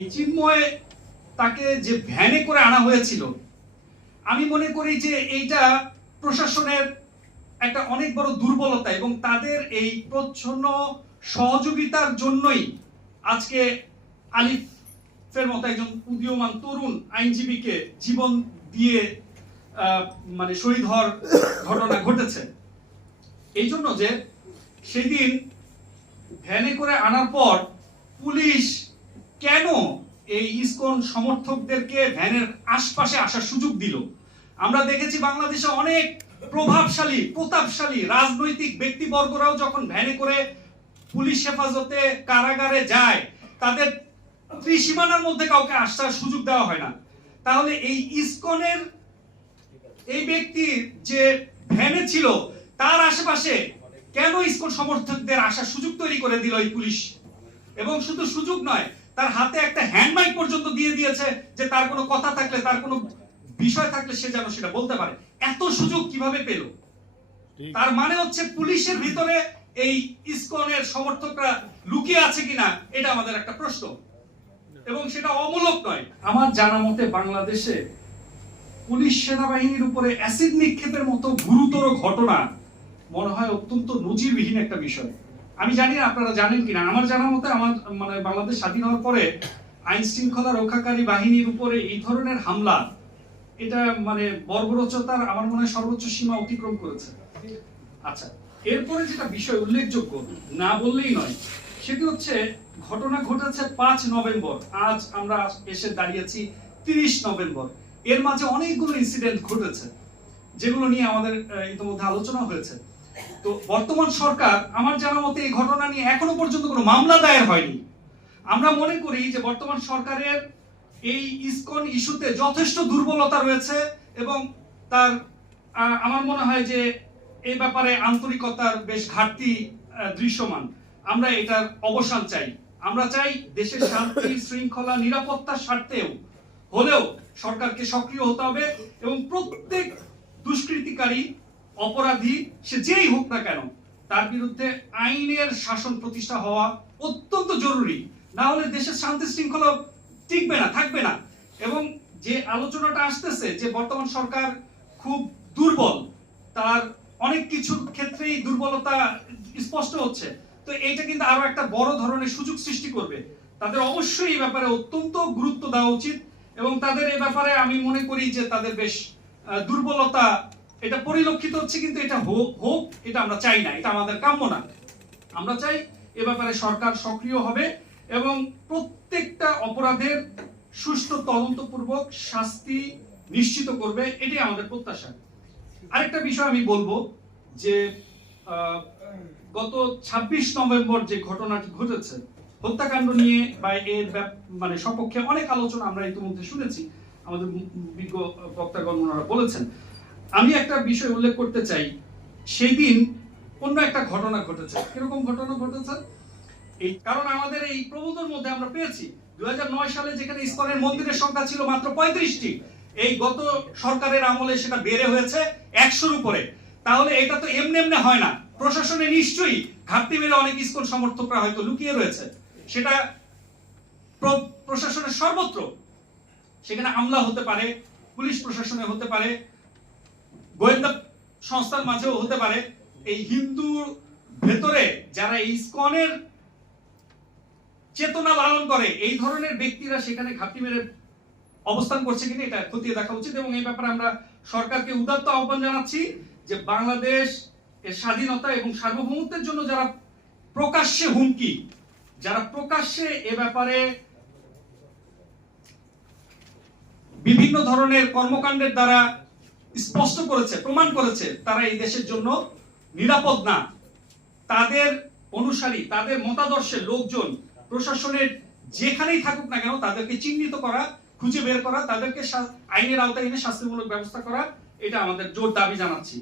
চিন্ময় তাকে যে ভ্যানে করে আনা হয়েছিল, আমি মনে করি যে এইটা প্রশাসনের একটা অনেক বড় দুর্বলতা এবং তাদের এই প্রচ্ছন্ন সহযোগিতার জন্যই আজকে আলিফের মতো একজন উদীয়মান তরুণ আইনজীবীকে জীবন দিয়ে মানে শহীদ হওয়ার ঘটনা ঘটেছে। এই জন্য যে সেদিন ভ্যানে করে আনার পর পুলিশ কেন এই ইসকন সমর্থকদেরকে ভ্যানের আশপাশে আসার সুযোগ দিল? আমরা দেখেছি বাংলাদেশে অনেক প্রভাবশালী প্রতাপশালী রাজনৈতিক ব্যক্তিবর্গরাও যখন ভ্যানে করে পুলিশ হেফাজতে কারাগারে যায়, তাদের ত্রিসীমানার মধ্যে কাউকে আসার সুযোগ দেওয়া হয় না। তাহলে এই ইসকনের এই ব্যক্তি যে ভ্যানে ছিল তার আশেপাশে কেন ইসকন সমর্থকদের আসার সুযোগ তৈরি করে দিল এই পুলিশ? এবং শুধু সুযোগ নয়, তার হাতে একটা হ্যান্ড মাইক পর্যন্ত দিয়ে দিয়েছে যে তার কোনো কথা থাকলে, তার কোনো বিষয় থাকলে সে যেন সেটা বলতে পারে। এত সুযোগ কিভাবে পেল? তার মানে হচ্ছে পুলিশের ভিতরে এই ইসকনের সমর্থকরা লুকিয়ে আছে কিনা, এটা আমাদের একটা প্রশ্ন, এবং সেটা অমূলক নয়। আমার জানা মতে বাংলাদেশে পুলিশ সেনাবাহিনীর উপরে অ্যাসিড নিক্ষেপের মতো গুরুতর ঘটনা মনে হয় অত্যন্ত নজিরবিহীন একটা বিষয়। আমি জানি না আপনারা জানেন কিনা, আমার জানা মতে আমার মানে বাংলাদেশ স্বাধীন হওয়ার পরে আইন শৃঙ্খলা রক্ষাকারী বাহিনীর উপরে এই ধরনের হামলা, এটা মানে বর্বরোচতার আমার মনে হয় সর্বোচ্চ সীমা অতিক্রম করেছে। আচ্ছা, এরপরে যেটা বিষয় উল্লেখযোগ্য না বললেই নয়, সেটি হচ্ছে ঘটনা ঘটেছে 5 নভেম্বর। আজ আমরা এসে দাঁড়িয়েছি 30 নভেম্বর। এর মাঝে অনেকগুলো ইনসিডেন্ট ঘটেছে যেগুলো নিয়ে আমাদের ইতিমধ্যে আলোচনা হয়েছে। তো বর্তমান সরকার আমার জানা মতে এই ঘটনা নিয়ে এখনো পর্যন্ত কোনো মামলা দায়ের হয়নি। আমরা মনে করি যে বর্তমান সরকারের এই ইসকন ইস্যুতে যথেষ্ট দুর্বলতা রয়েছে এবং তার আমার মনে হয় যে এই ব্যাপারে আন্তরিকতার বেশ ঘাটতি দৃশ্যমান। আমরা এটার অবসান চাই। আমরা চাই দেশের শান্তি শৃঙ্খলা নিরাপত্তার স্বার্থেও হলেও সরকারকে সক্রিয় হতে হবে এবং প্রত্যেক দুষ্কৃতিকারী অপরাধী সে যেই হোক না কেন তার বিরুদ্ধে আইনের শাসন প্রতিষ্ঠা হওয়া অত্যন্ত জরুরি। না হলে দেশের শান্তি শৃঙ্খলা টিকবে না, থাকবে না। এবং যে আলোচনাটা আসতেছে যে বর্তমান সরকার খুব দুর্বল, তার অনেক কিছু ক্ষেত্রেই দুর্বলতা স্পষ্ট হচ্ছে, তো এইটা কিন্তু আরো একটা বড় ধরনের সুযোগ সৃষ্টি করবে। তাদের অবশ্যই এই ব্যাপারে অত্যন্ত গুরুত্ব দেওয়া উচিত এবং তাদের এই ব্যাপারে আমি মনে করি যে তাদের বেশ দুর্বলতা এটা পরিলক্ষিত হচ্ছে, কিন্তু এটা হোক এটা আমরা চাই না, এটা আমাদের কাম্য না। আমরা চাই এ ব্যাপারে সরকার সক্রিয় হবে এবং প্রত্যেকটা অপরাধের সুষ্ঠু তদন্তপূর্বক শাস্তি নিশ্চিত করবে, এটাই আমাদের প্রত্যাশা। আরেকটা বিষয় আমি বলবো যে গত 26 নভেম্বর যে ঘটনাটি ঘটেছে, হত্যাকাণ্ড নিয়ে বা এর মানে সপক্ষে অনেক আলোচনা আমরা ইতিমধ্যে শুনেছি, আমাদের বিজ্ঞ বক্তাগণ ওনারা বলেছেন। আমি একটা বিষয় উল্লেখ করতে চাই, সেই দিন অন্য একটা ঘটনা ঘটেছে। কিরকম ঘটনা ঘটেছে? এই কারণ আমাদের এই প্রবোধের মধ্যে আমরা পেয়েছি 2009 সালে যেখানে ইসকনের মন্দিরের সংখ্যা ছিল মাত্র 35টি, এই গত সরকারের আমলে সেটা বেড়ে হয়েছে 100-র উপরে। তাহলে এটা তো এমনি এমনি হয় না, প্রশাসনে নিশ্চয়ই ঘাটতি মেরে অনেক ইসকন সমর্থকরা হয়তো লুকিয়ে রয়েছে। সেটা প্রশাসনের সর্বত্র, সেখানে আমলা হতে পারে, পুলিশ প্রশাসনে হতে পারে, গোয়েন্দা সংস্থার মাঝেও হতে পারে। এই হিন্দুর ভেতরে যারা ইসকনের চেতনা লালন করে এই ধরনের ব্যক্তিরা সেখানে ঘাপটি মেরে অবস্থান করছে কিনা এটা খতিয়ে দেখা উচিত। এবং এই ব্যাপারে আমরা সরকারকে উদাত্ত আহ্বান জানাচ্ছি যে বাংলাদেশ এর স্বাধীনতা এবং সার্বভৌমত্বের জন্য যারা প্রকাশ্যে হুমকি, যারা প্রকাশ্যে এ ব্যাপারে বিভিন্ন ধরনের কর্মকাণ্ডের দ্বারা স্পষ্ট করেছে, প্রমাণ করেছে তারা এই দেশের জন্য নিরাপদ না, তাদের অনুসারী, তাদের মতাদর্শের লোকজন প্রশাসনের যেখানেই থাকুক না কেন তাদেরকে চিহ্নিত করা, খুঁজে বের করা, তাদেরকে আইনের আওতায় এনে শাস্তিমূলক ব্যবস্থা করা, এটা আমাদের জোর দাবি জানাচ্ছি।